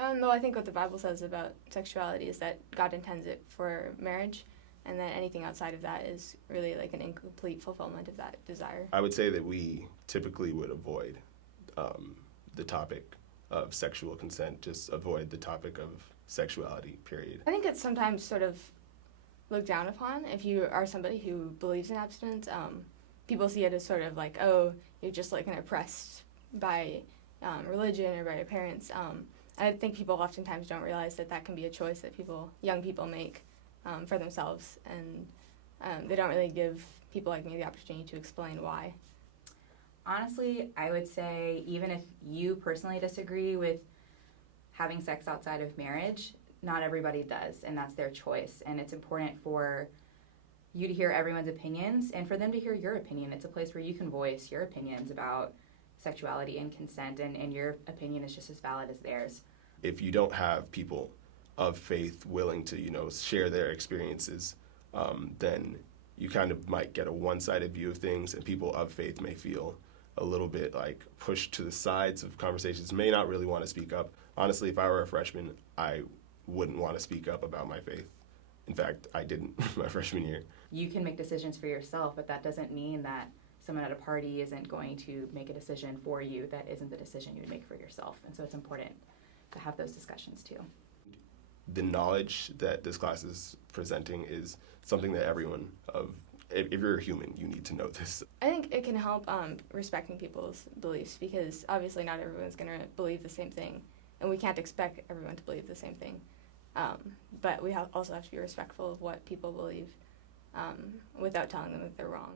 No, I think what the Bible says about sexuality is that God intends it for marriage, and that anything outside of that is really like an incomplete fulfillment of that desire. I would say that we typically would avoid the topic of sexual consent, just avoid the topic of sexuality, period. I think it's sometimes sort of looked down upon if you are somebody who believes in abstinence. People see it as sort of like, oh, you're just like an oppressed by religion or by your parents. I think people oftentimes don't realize that that can be a choice that young people make for themselves, and they don't really give people like me the opportunity to explain why. Honestly, I would say even if you personally disagree with having sex outside of marriage, not everybody does, and that's their choice. And it's important for you to hear everyone's opinions and for them to hear your opinion. It's a place where you can voice your opinions about sexuality and consent, and your opinion is just as valid as theirs. If you don't have people of faith willing to, share their experiences, then you kind of might get a one-sided view of things, and people of faith may feel a little bit like pushed to the sides of conversations, may not really want to speak up. Honestly, if I were a freshman, I wouldn't want to speak up about my faith. In fact, I didn't my freshman year. You can make decisions for yourself, but that doesn't mean that someone at a party isn't going to make a decision for you that isn't the decision you would make for yourself. And so it's important to have those discussions too. The knowledge that this class is presenting is something that everyone if you're a human, you need to know this. I think it can help respecting people's beliefs, because obviously not everyone's going to believe the same thing, and we can't expect everyone to believe the same thing. But we also have to be respectful of what people believe without telling them that they're wrong.